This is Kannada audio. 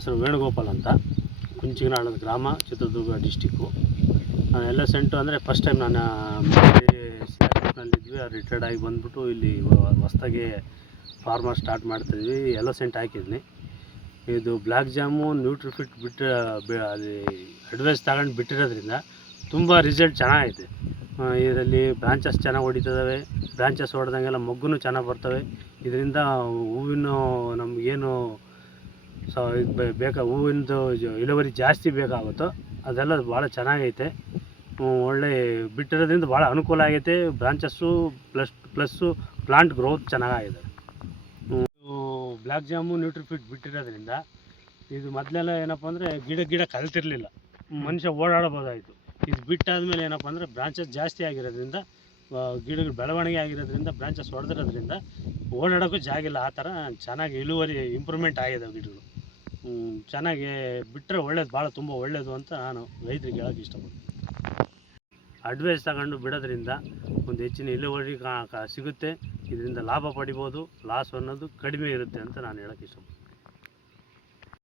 ಹೆಸರು ವೇಣುಗೋಪಾಲ್ ಅಂತ, ಕುಂಚಿಗನಾಳದ ಗ್ರಾಮ, ಚಿತ್ರದುರ್ಗ ಡಿಸ್ಟಿಕ್ಕು. ಎಲ್ಲ ಸೆಂಟು ಅಂದರೆ ಫಸ್ಟ್ ಟೈಮ್ ನಾನು ನಲ್ಲಿದ್ವಿ, ರಿಟೈರ್ಡ್ ಆಗಿ ಬಂದುಬಿಟ್ಟು ಇಲ್ಲಿ ಹೊಸ್ದಾಗಿ ಫಾರ್ಮರ್ ಸ್ಟಾರ್ಟ್ ಮಾಡ್ತಾಯಿದ್ವಿ. ಎಲ್ಲ ಸೆಂಟ್ ಹಾಕಿದ್ನಿ. ಇದು ಬ್ಲ್ಯಾಕ್ ಜಾಮು ನ್ಯೂಟ್ರಿಫಿಟ್ ಬಿಟ್ಟು ಅಲ್ಲಿ ಅಡ್ವೈಸ್ ತಗೊಂಡು ಬಿಟ್ಟಿರೋದ್ರಿಂದ ತುಂಬ ರಿಸಲ್ಟ್ ಚೆನ್ನಾಗೈತೆ. ಇದರಲ್ಲಿ ಬ್ರಾಂಚಸ್ ಚೆನ್ನಾಗಿ ಹೊಡಿತದವೆ, ಬ್ರಾಂಚಸ್ ಹೊಡೆದಂಗೆಲ್ಲ ಮೊಗ್ಗು ಚೆನ್ನಾಗಿ ಬರ್ತವೆ. ಇದರಿಂದ ಹೂವಿನ ನಮಗೇನು ಇದು ಹೂವಿನದು ಇಳುವರಿ ಜಾಸ್ತಿ ಬೇಕಾಗುತ್ತೋ ಅದೆಲ್ಲ ಭಾಳ ಚೆನ್ನಾಗೈತೆ. ಒಳ್ಳೆ ಬಿಟ್ಟಿರೋದ್ರಿಂದ ಭಾಳ ಅನುಕೂಲ ಆಗೈತೆ. ಬ್ರಾಂಚಸ್ಸು ಪ್ಲಸ್ಸು ಪ್ಲಾಂಟ್ ಗ್ರೋತ್ ಚೆನ್ನಾಗಿದೆ. ಬ್ಲ್ಯಾಕ್ ಜಾಮು ನ್ಯೂಟ್ರಿಫಿಟ್ ಬಿಟ್ಟಿರೋದ್ರಿಂದ ಇದು ಮೊದಲೆಲ್ಲ ಏನಪ್ಪ ಅಂದರೆ ಗಿಡ ಕಲ್ತಿರಲಿಲ್ಲ, ಮನುಷ್ಯ ಓಡಾಡಬೋದಾಯಿತು. ಇದು ಬಿಟ್ಟಾದಮೇಲೆ ಏನಪ್ಪ ಅಂದರೆ ಬ್ರಾಂಚಸ್ ಜಾಸ್ತಿ ಆಗಿರೋದ್ರಿಂದ, ಗಿಡಗಳು ಬೆಳವಣಿಗೆ ಆಗಿರೋದ್ರಿಂದ, ಬ್ರಾಂಚಸ್ ಹೊಡೆದಿರೋದ್ರಿಂದ ಓಡಾಡೋಕ್ಕೂ ಜಾಗಿಲ್ಲ. ಆ ಥರ ಚೆನ್ನಾಗಿ ಇಳುವರಿ ಇಂಪ್ರೂವ್ಮೆಂಟ್ ಆಗಿದೆ ಗಿಡಗಳು. ಚೆನ್ನಾಗಿ ಬಿಟ್ಟರೆ ಒಳ್ಳೇದು, ಭಾಳ ತುಂಬ ಒಳ್ಳೆಯದು ಅಂತ ನಾನು ರೈತರಿಗೆ ಹೇಳೋಕ್ಕೆ ಇಷ್ಟಪಡ್ತೀನಿ. ಅಡ್ವೈಸ್ ತಗೊಂಡು ಬಿಡೋದ್ರಿಂದ ಒಂದು ಹೆಚ್ಚಿನ ಇಳುವರಿ ಸಿಗುತ್ತೆ. ಇದರಿಂದ ಲಾಭ ಪಡಿಬೋದು, ಲಾಸ್ ಅನ್ನೋದು ಕಡಿಮೆ ಇರುತ್ತೆ ಅಂತ ನಾನು ಹೇಳೋಕ್ಕೆ ಇಷ್ಟಪಡ್ತೀನಿ.